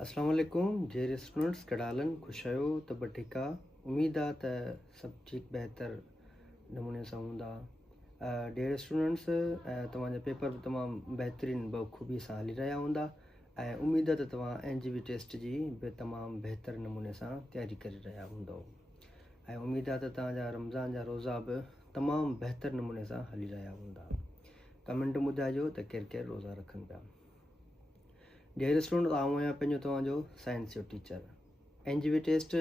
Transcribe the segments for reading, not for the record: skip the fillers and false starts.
अस्सलाम वालेकुम dear students कडालन ख़ुशि आहियो त ठीकु आहे। उमेदु आहे त सभु ठीकु बहितर नमूने सां हूंदा। डियर स्टूडेंट्स तव्हांजा पेपर तमामु बहितरीनु बख़ूबी सां हली रहिया हूंदा ऐं उमेदु आहे त तव्हां NGV टेस्ट जी बि तमामु बहितर नमूने सां तयारी करे रहिया हूंदव ऐं उमेदु आहे त तव्हांजा रमज़ान जा रोज़ा बि तमामु बहितर नमूने सां हली रहिया हूंदा। कमेंट में ॿुधाइजो त केरु केरु रोज़ा रखनि पिया। डियर स्टूडेंट आऊं आहियां पंहिंजो तव्हांजो साइंस जो टीचर। NGV टेस्ट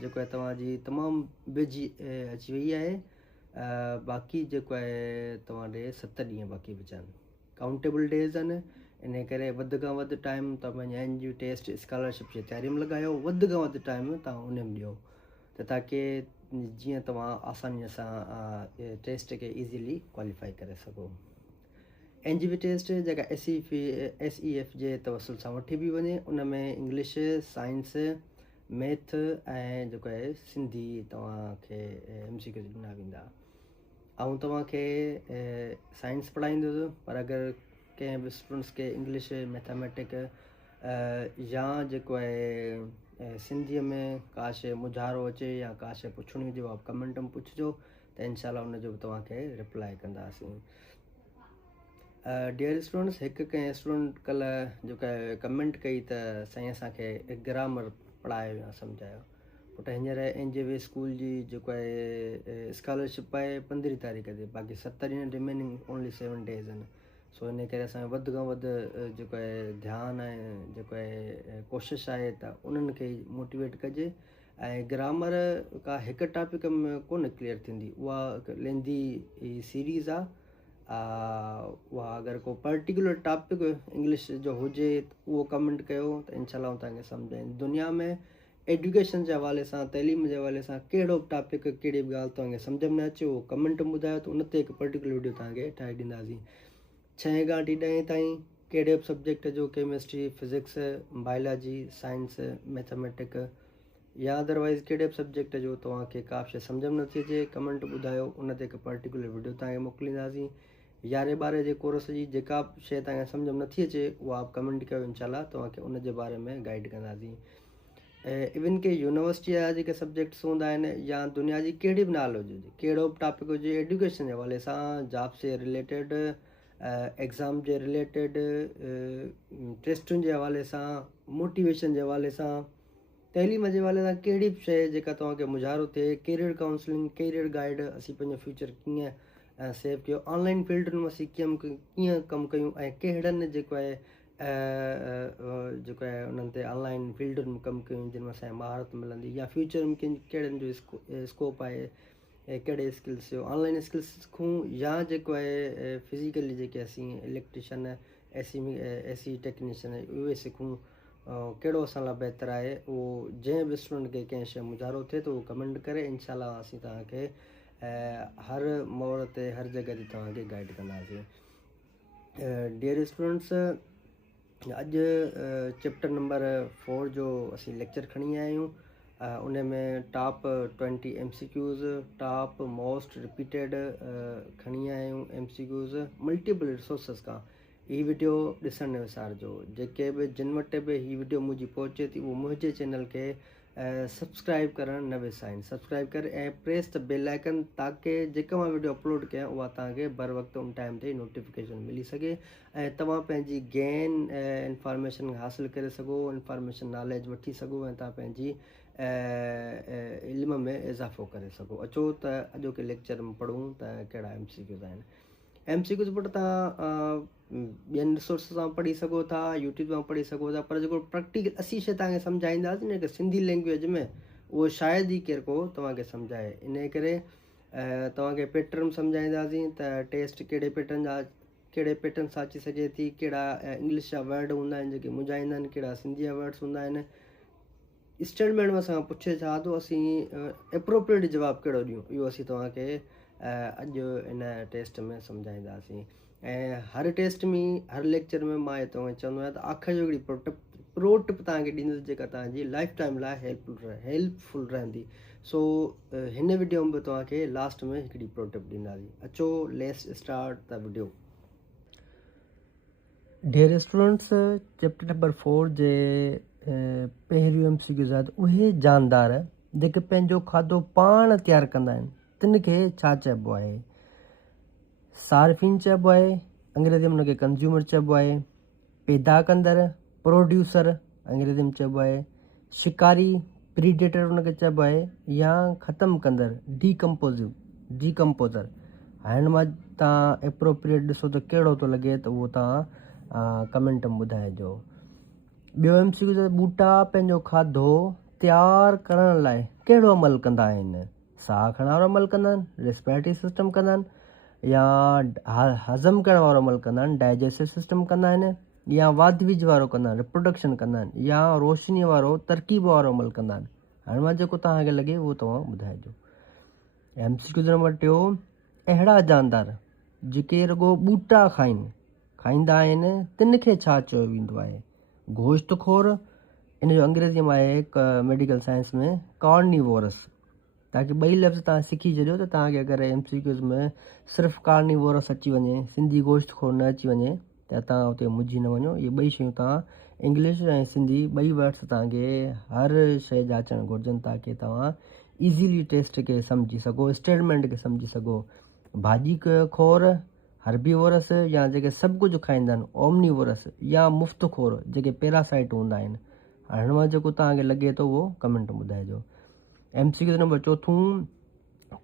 जेको आहे तव्हांजी तमामु बिजी अची वई आहे। बाक़ी जेको आहे तव्हां ॾे 7 ॾींहं बाक़ी बचा आहिनि, काउंटेबल डेज़ आहिनि। इन करे वधि खां वधि टाइम तव्हां पंहिंजे NGV टेस्ट स्कॉलरशिप जी तयारी में लॻायो, वधि खां वधि टाइम तव्हां उन में ॾियो त ताकी जीअं तव्हां आसानीअ सां टेस्ट खे ईज़ीली क्वालिफाई करे सघो। NGV टेस्ट जेका SEF जे तवसुल सां वठी बि वञे, उन में इंग्लिश, साइंस, मैथ ऐं जेको आहे सिंधी तव्हांखे MCQ ॾिना वेंदा। ऐं तव्हांखे साइंस पढ़ाईंदुसि, पर अगरि कंहिं बि स्टूडेंट्स खे इंग्लिश, मैथमेटिक या जेको आहे सिंधीअ में का शइ मुझारो अचे या का शइ पुछणी हुजे, उहा कमेंट में पुछिजो त इनशाला उनजो बि तव्हांखे रिप्लाई कंदासीं। डियर स्टूडेंट्स, हिकु कंहिं स्टूडेंट कल्ह जेको आहे कमेंट कई त साईं असांखे ग्रामर पढ़ायो या सम्झायो। पुटु हींअर NGV स्कूल जी जेको आहे स्कॉलरशिप आहे 15 तारीख़ ते, बाक़ी 7 ॾींहं रिमेनिंग ओनली 7 डेज़ आहिनि। सो इन करे असांखे वधि खां वधि जेको आहे ध्यानु ऐं जेको आहे कोशिशि आहे त उन्हनि खे मोटिवेट कजे। ऐं ग्रामर का हिकु टॉपिक में कोन क्लियर थींदी, उहा हिकु लेंदी सीरीज़ आहे। उहा अगरि को पर्टिकुलर टॉपिक इंग्लिश जो हुजे त उहो कमेंट कयो त इनशाला तव्हांखे सम्झ आईंदी। दुनिया में एजुकेशन जे हवाले सां, तइलीम जे हवाले सां कहिड़ो बि टॉपिक, कहिड़ी बि ॻाल्हि तव्हांखे सम्झ में न अचे, उहो कमेंट में ॿुधायो त उन ते हिकु पर्टिकुलर वीडियो तव्हांखे ठाहे ॾींदासीं। 6 खां 10 ताईं कहिड़े बि सब्जेक्ट जो, chemistry, physics, biology, science, mathematic या अदरवाइज़ कहिड़े बि सब्जेक्ट जो तव्हांखे का शइ सम्झ में नथी अचे, कमेंट ॿुधायो, उन ते हिकु पर्टिकुलर वीडियो तव्हांखे मोकिलींदासीं। 11-12 जे कोर्स जी जेका बि शइ तव्हांखे सम्झ में नथी अचे, उहा कमेंट कयो, इनशाला तव्हांखे उन जे बारे में गाइड कंदासीं। इवन के यूनिवर्सिटी जा जेके सब्जेक्ट्स हूंदा आहिनि या दुनिया जी कहिड़ी बि नॉलेज हुजे, कहिड़ो बि टॉपिक हुजे, एजुकेशन जे हवाले सां, जॉब से रिलेटेड, एग्ज़ाम जे रिलेटेड, टेस्टुनि जे हवाले सां, मोटिवेशन जे हवाले सां, तइलीम जे हवाले सां कहिड़ी बि शइ जेका तव्हांखे मुझारो थिए, कैरियर काउंसलिंग, कैरियर गाइड, असीं पंहिंजो फ्यूचर कीअं सेव कयो, ऑनलाइन फील्डुनि में असीं कीअं कमु कयूं ऐं कहिड़नि जेको आहे उन्हनि ते ऑनलाइन फील्डुनि में कमु कयूं जिन में असांखे महारत मिलंदी, या फ्यूचर में कहिड़नि जो स्कोप आहे, कहिड़े स्किल्स जो ऑनलाइन स्किल्स सिखूं, या जेको आहे फिज़िकली जेके असीं इलेक्ट्रीशियन, एसी टेक्नीशियन उहे सिखूं, कहिड़ो असां लाइ बहितर आहे। उहो जंहिं बि स्टूडेंट खे कंहिं शइ मुझारो थिए त उहो कमेंट करे, इनशाला असीं तव्हांखे हर मोड़ ते, हर जॻह ते तव्हांखे गाइड कंदासीं। डियर स्टूडेंट्स, अॼु चैप्टर नंबर 4 जो असीं लेक्चर खणी आया आहियूं। उन में टॉप 20 MCQs, टॉप मोस्ट रिपीटेड खणी आया आहियूं MCQs मल्टीपल रिसोर्सिस खां। हीअ वीडियो ॾिसणु न विसारिजो। जेके बि जिन वटि बि हीअ वीडियो मुंहिंजी पहुचे थी, उहो मुंहिंजे चैनल खे सब्सक्राइब करणु न विसारनि। सब्सक्राइब कर ऐं प्रेस द बेल आइकन, ताकी जेका मां वीडियो अपलोड कयां उहा तव्हांखे बर वक़्तु उन टाइम ते नोटिफिकेशन मिली सघे ऐं तव्हां पंहिंजी गेन इंफॉर्मेशन हासिलु करे सघो, इंफॉर्मेशन नॉलेज वठी सघो ऐं तव्हां पंहिंजी इल्म में इज़ाफ़ो करे सघो। अचो त अॼोके लेक्चर में पढ़ूं त कहिड़ा MCQs आहिनि। MCQs पुटु तव्हां ॿियनि रिसोर्स सां पढ़ी सघो था, यूट्यूब सां पढ़ी सघो था, पर जेको प्रैक्टिकल असीं शइ तव्हांखे सम्झाईंदासीं न, कि सिंधी लैंग्वेज में, उहो शायदि ई केरु को तव्हांखे सम्झाए। इन करे तव्हांखे पैटर्न सम्झाईंदासीं त टेस्ट कहिड़े पैटर्न सां अची सघे थी, कहिड़ा इंग्लिश जा वर्ड हूंदा आहिनि जेके मुझाईंदा आहिनि, कहिड़ा सिंधी जा वर्ड्स हूंदा आहिनि। स्टेटमेंट में असां पुछे छा थो, असीं एप्रोप्रिएट जवाबु कहिड़ो ॾियूं, इहो असीं तव्हांखे अॼु इन टेस्ट में सम्झाईंदासीं। ऐं हर टेस्ट में, हर लेक्चर में मां तव्हांखे चवंदो आहियां त आख़िर जो हिकिड़ी प्रो टिप तव्हांखे ॾींदुसि जेका तव्हांजी लाइफ टाइम लाइ हेल्पफुल रहंदी। सो हिन वीडियो में बि तव्हांखे लास्ट में हिकिड़ी प्रो टिप ॾींदासीं। अचो let's start the video. Dear students, chapter number 4 जे पहिरियों MCQ ज़ात उहे जानदार जेके पंहिंजो खाधो पाण तयारु कंदा आहिनि तिन खे छा चइबो आहे? सार्फिन चइबो आहे, अंग्रेज़ी में हुनखे कंज़्यूमर चइबो आहे। पैदा कंदड़ प्रोड्यूसर अंग्रेज़ी में चइबो आहे। शिकारी प्रीडेटर हुनखे चइबो आहे, या ख़तमु कंदड़ डीकम्पोज़र। हिन मां तव्हां एप्रोप्रिएट ॾिसो त कहिड़ो थो लॻे त उहो तव्हां कमेंट में ॿुधाइजो। ॿियो MCQ त ॿूटा पंहिंजो खाधो तयारु करण लाइ कहिड़ो अमल कंदा आहिनि? साह खणण वारो अमल कंदा आहिनि, रेस्पिरेटरी सिस्टम कंदा आहिनि, या हज़म करण वारो अमल कंदा आहिनि, डाइजेस्टिव सिस्टम कंदा आहिनि, या वाध विज वारो कंदा आहिनि, रिप्रोडक्शन कंदा आहिनि, या रोशनी वारो तरकीब वारो अमल कंदा आहिनि। हाणे मां जेको तव्हांखे लॻे उहो तव्हां ॿुधाइजो। MCQ नंबर 2, अहिड़ा जानदार जेके रुॻो ॿूटा खाईंदा आहिनि तिन खे छा चयो वेंदो आहे? गोश्तखोर, इन जो अंग्रेज़ी में आहे मेडिकल साइंस में कार्निवोरस। ताकी ॿई लफ़्ज़ तव्हां सिखी छॾियो त तव्हांखे अगरि MCQs में सिर्फ़ु कार्निवोरस अची वञे, सिंधी गोश्तखोर न अची वञे त तव्हां हुते मुंझी न वञो। इहे ॿई शयूं तव्हां इंग्लिश ऐं सिंधी ॿई वर्ड्स तव्हांखे हर शइ जा अचणु घुरिजनि ताकी तव्हां ईज़ीली टेस्ट खे सम्झी सघो, स्टेटमेंट खे सम्झी सघो। भाॼी खोर हर्बीवोरस, या जेके सभु कुझु खाईंदा आहिनि ओमनीवोरस, या मुफ़्तखोर जेके पैरासाइट हूंदा आहिनि। हाणे हिन मां जेको तव्हांखे लॻे थो उहो कमेंट में ॿुधाइजो। MCQ नंबर 4,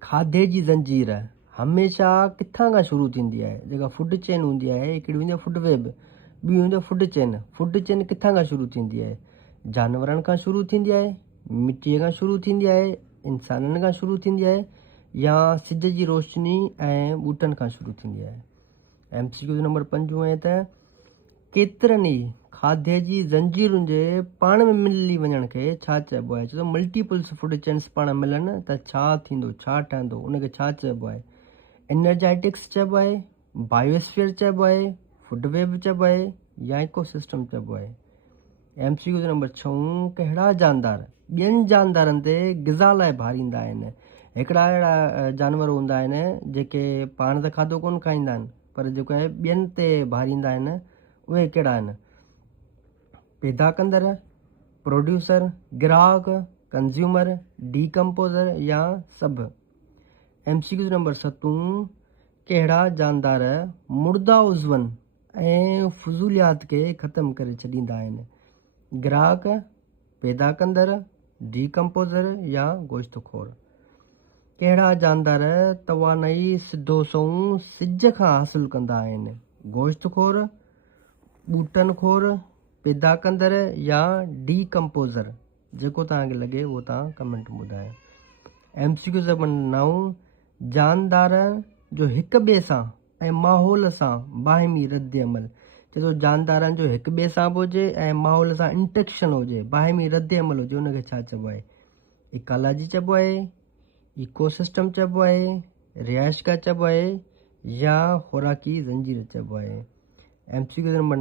खाधे जी ज़ंजीर हमेशह किथां खां शुरू थींदी आहे? जेका फूड चेन हूंदी आहे हिकिड़ी हूंदी आहे फूड वेब, ॿी हूंदी आहे फूड चेन। फूड चेन किथां खां शुरू थींदी आहे? जानवरनि खां शुरू थींदी आहे, मिटीअ खां शुरू थींदी आहे, इंसाननि खां शुरू थींदी आहे, या सिज जी रोशनी ऐं ॿूटनि खां शुरू थींदी आहे? MCQ नंबर 5 आहे त केतिरनि ई खाधे जी ज़ंजीरुनि जे पाण में मिली वञण खे छा चइबो आहे? छो त मल्टीपल्स फूड चेन्स पाण मिलनि त छा थींदो, छा ठहंदो, उनखे छा चइबो आहे? एनर्जेटिक्स चइबो आहे, बायोस्फीयर चइबो आहे, फूड वेब चइबो आहे, या इकोसिस्टम चइबो आहे? MCQ नंबर 6, कहिड़ा जानदार ॿियनि जानदारनि ते ग़िज़ा लाइ भारींदा आहिनि? हिकिड़ा अहिड़ा जानवर हूंदा आहिनि जेके पाण त खाधो कोन खाईंदा आहिनि पर जेको आहे ॿियनि ते भारींदा आहिनि, उहे कहिड़ा आहिनि? पैदा कंदड़ प्रोड्यूसर, ग्राहक, कंज़्यूमर, डीकम्पोज़र, या सभु? MCQ नंबर 7, कहिड़ा जानदार मुर्दा उज़वनि ऐं फज़ूलियात खे ख़तमु करे छॾींदा आहिनि? ग्राहक, पैदा कंदड़, डीकम्पोज़र, या गोश्तखोर? कहिड़ा जानदार तवानाई सिधो संहुं सिज खां हासिलु कंदा आहिनि? गोश्तखोर, ॿूटनि खोर, पैदा कंदड़, या डीकम्पोज़र? जेको तव्हांखे लॻे उहो तव्हां कमेंट में ॿुधायो। MCQ नंबर 9, जानदार जो हिक ॿिए सां ऐं माहौल सां बाहिमी रद्द अमल। चए थो जानदारनि जो हिक ॿिए सां बि हुजे ऐं माहौल सां इंटरेक्शन हुजे, बाहिमी रद्द अमल हुजे, उनखे छा चइबो आहे? इकालॉजी चइबो आहे, इकोसिस्टम चइबो आहे, रिहाइशगाह चइबो आहे, या ख़ुराकी ज़ंजीर चइबो आहे? MCQ नंबर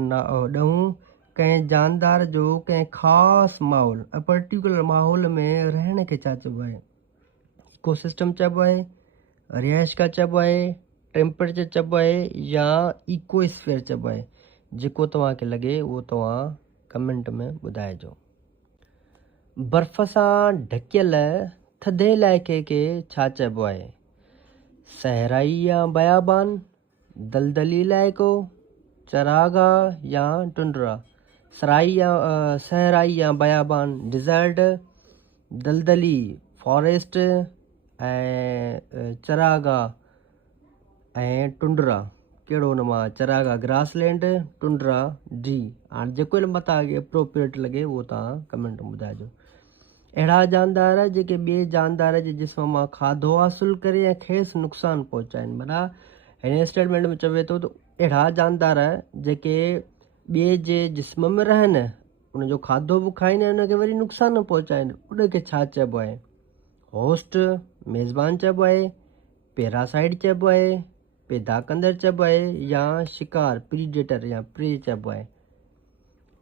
10, कंहिं जानदार जो कंहिं ख़ासि माहौल पर्टिकुलर माहौल में रहण खे छा चइबो आहे? इकोसिस्टम चइबो आहे, रिहाइशगाह चइबो आहे, टेम्परेचर चइबो आहे, या इकोस्फीयर चइबो आहे? जेको तव्हांखे लॻे उहो तव्हां कमेंट में ॿुधाइजो। बर्फ़ सां ढकियल थधे इलाइक़े खे छा चइबो आहे? सहराई या बयाबान, दलदली इलाइक़ो, चरागाह, या टुंड्रा? सहराई या बयाबान डिज़र्ट, दलदली फॉरेस्ट, ऐं चरागाह ऐं टुंड्रा कहिड़ो? हुन मां चरागाह ग्रासलैंड, टुंड्रा डी। हाणे जेको हिन मथां एप्रोप्रिएट लॻे उहो तव्हां कमेंट में ॿुधाइजो। अहिड़ा जानदार जेके ॿिए जानदार जे जिस्म मां खाधो हासिलु करे ऐं खेसि नुक़सानु पहुचाइनि। माना हिन स्टेटमेंट में चवे थो त अहिड़ा जानदार जेके ॿिए जे जिस्म में रहनि, उनजो खाधो बि खाईंदा आहिनि, उनखे वरी नुक़सानु पहुचाइनि, उनखे छा चइबो आहे? होस्ट मेज़बान चइबो आहे, पैरासाइट चइबो आहे, पैदा कंदड़ चइबो आहे, या शिकार प्रीडेटर या प्रे चइबो आहे?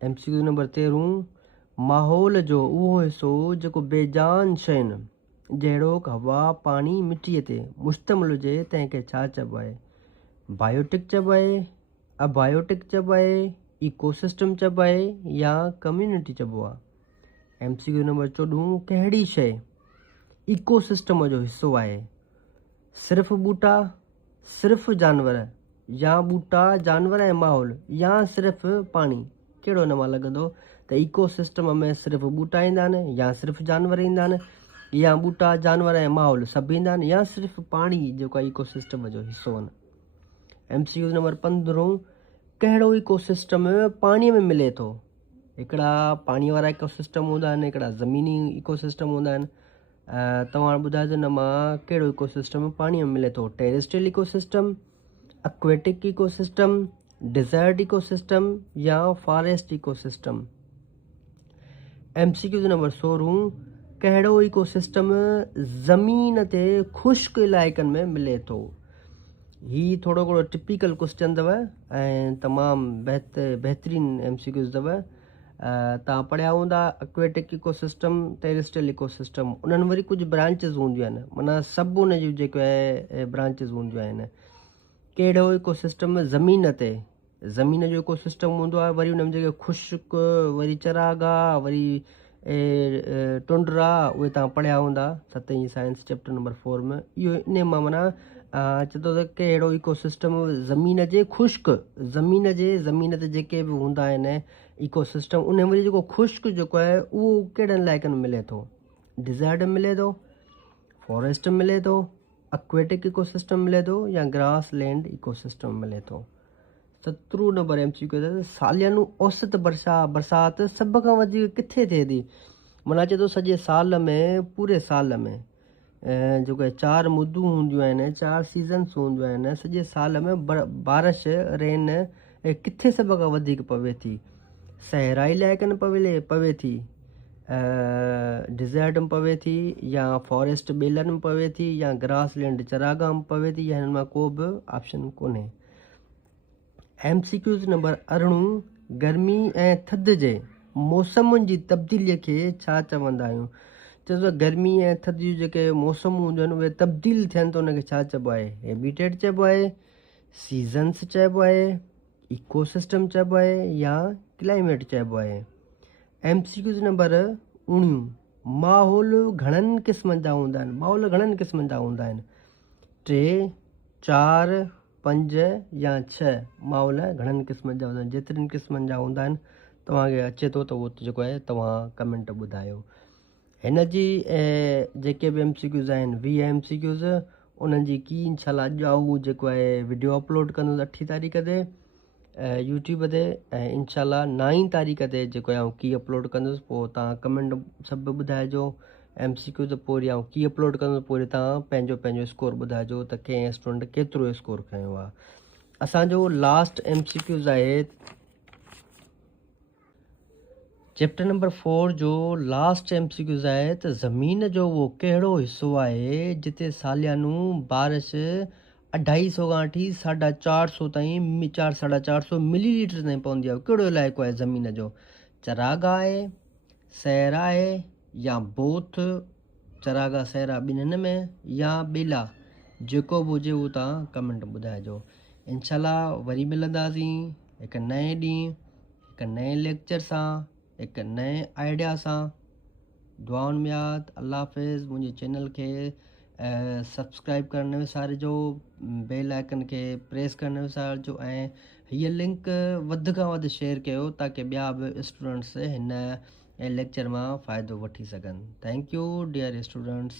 MCQ नंबर 13, माहौल जो उहो हिसो जेको बेजान शयुनि जहिड़ो हवा, पाणी, मिटीअ ते मुश्तमिल हुजे तंहिंखे छा चइबो आहे? बायोटिक चइबो आहे, अबायोटिक चइबो आहे, इकोसिस्टम चइबो आहे या कम्यूनिटी चइबो आहे। MCQ नंबर 14 कहिड़ी शइ इकोसिस्टम जो हिसो आहे? सिर्फ़ु ॿूटा, सिर्फ़ु जानवर, या ॿूटा जानवर ऐं माहौल, या सिर्फ़ु पाणी? कहिड़ो हिन मां लॻंदो त इकोसिस्टम में सिर्फ़ु ॿूटा ईंदा आहिनि, या सिर्फ़ु जानवर ईंदा आहिनि, या ॿूटा जानवर ऐं माहौल सभु ईंदा आहिनि, या सिर्फ़ु पाणी जेको आहे इकोसिस्टम जो हिसो आहिनि। MCQ नंबर 15 कहिड़ो इकोसिस्टम पाणीअ में मिले थो? हिकिड़ा पाणीअ वारा इकोसिस्टम हूंदा आहिनि, हिकिड़ा ज़मीनी इकोसिस्टम हूंदा आहिनि। तव्हां ॿुधाइजो हिन मां कहिड़ो इकोसिस्टम पाणीअ में मिले थो? Terrestrial ecosystem, aquatic ecosystem, desert ecosystem, या फॉरेस्ट इकोसिस्टम? MCQ नंबर 16 कहिड़ो इकोसिस्टम ज़मीन ते ख़ुश्क इलाइक़नि में मिले थो? ही थोरो घणो टिपिकल क्वेश्चन अथव ऐं तमामु बहितरीनु MCQs अथव। तव्हां पढ़िया हूंदा एक्वेटिक इकोसिस्टम, टेरेस्ट्रियल इकोसिस्टम, उन्हनि वरी कुझु ब्रांचिस हूंदियूं आहिनि, माना सभु उन जूं जेके आहे ब्रांचिस हूंदियूं आहिनि। कहिड़ो इकोसिस्टम ज़मीन ते, ज़मीन जो इकोसिस्टम हूंदो आहे, वरी उन में जेके ख़ुश्क, वरी चरागाह, वरी टुंड्रा, उहे तव्हां पढ़िया हूंदा 7वीं साइंस चैप्टर नंबर 4 में। इहो इन मां माना चए थो त कहिड़ो इकोसिस्टम ज़मीन जे ख़ुश्क, ज़मीन ते जेके बि हूंदा आहिनि इकोसिस्टम, उन में वरी जेको ख़ुश्क जेको आहे उहो कहिड़नि इलाइक़नि में मिले थो? डिज़र्ट में मिले थो, फॉरेस्ट में मिले थो, एक्वेटिक इकोसिस्टम मिले थो, या ग्रास लैंड इकोसिस्टम मिले थो? 17 नंबर MCQ ते सालियानो औसत बरसाति सभ खां वधीक किथे थिए थी? माना चए थो सॼे साल में, पूरे साल में जेको आहे 4 मुदूं हूंदियूं आहिनि, 4 सीज़न्स हूंदियूं आहिनि, सॼे साल में बारिश रेन किथे सभ खां वधीक पवे थी? सहराई इलाइक़नि पवे थी, डिज़र्ट में पवे थी, या फॉरेस्ट ॿेलनि में पवे थी, या ग्रास लैंड चरागाह में पवे थी, या हिन मां को बि ऑप्शन कोन्हे। MCQs नंबर 18 गर्मी ऐं थधि जे मौसमुनि जी तब्दीलीअ खे छा चवंदा आहियूं? चए थो गर्मी ऐं थधि जूं जेके मौसम हूंदियूं आहिनि उहे तब्दील थियनि त उनखे छा चइबो आहे? हैबिटेट चइबो आहे, सीज़न्स चइबो आहे, इकोसिस्टम चइबो आहे, या क्लाइमेट चइबो आहे? MCQs नंबर 19 माहौल घणनि क़िस्मनि जा हूंदा आहिनि? माहौल घणनि क़िस्मनि जा हूंदा आहिनि? 3, 4, 5, या 6 माहौल घणनि क़िस्मनि जा हूंदा आहिनि? जेतिरनि क़िस्मनि जा हूंदा आहिनि तव्हांखे अचे थो त उहो जेको आहे तव्हां कमेंट ॿुधायो। हिन जी जेके बि MCQs आहिनि 20 MCQs, उन्हनि जी की इंशाल्लाह अॼु आऊं जेको आहे वीडियो अपलोड कंदुसि 8 तारीख़ ते यूट्यूब ते, ऐं इंशाल्लाह 9 तारीख़ ते जेको आहे की अपलोड कंदुसि। पोइ तव्हां कमेंट सभु ॿुधाइजो MCQ त पोइ वरी की अपलोड कंदुसि, पोइ वरी तव्हां पंहिंजो स्कोर ॿुधाइजो त कंहिं स्टूडेंट केतिरो स्कोर खयो आहे। असांजो लास्ट MCQs आहे चैप्टर नंबर 4 जो लास्ट MCQs आहे त ज़मीन जो उहो कहिड़ो हिसो आहे जिते सालियानो बारिश 250 खां वठी 450 ताईं 450 मिलीलीटर ताईं पवंदी आहे? कहिड़ो इलाइक़ो आहे ज़मीन जो? चरागाह आहे, सहरा आहे, या बोथ चरागाह सहरा ॿिन्हिनि में, या ॿेला? जेको बि हुजे उहो तव्हां कमेंट ॿुधाइजो। इंशाल्लाह वरी मिलंदासीं हिकु नए ॾींहुं, हिकु नए लेक्चर सां, हिकु नए आइडिया सां। दुआउनि में यादि, अल्लाह हाफ़िज़। मुंहिंजे चैनल खे सब्सक्राइब करणु न विसारिजो, बेल आइकन खे प्रेस करणु न विसारिजो, ऐं हीअ लिंक वधि खां वधि शेयर कयो ताकी ॿिया बि स्टूडेंट्स हिन लेक्चर मां फ़ाइदो वठी सघनि। Thank you dear students.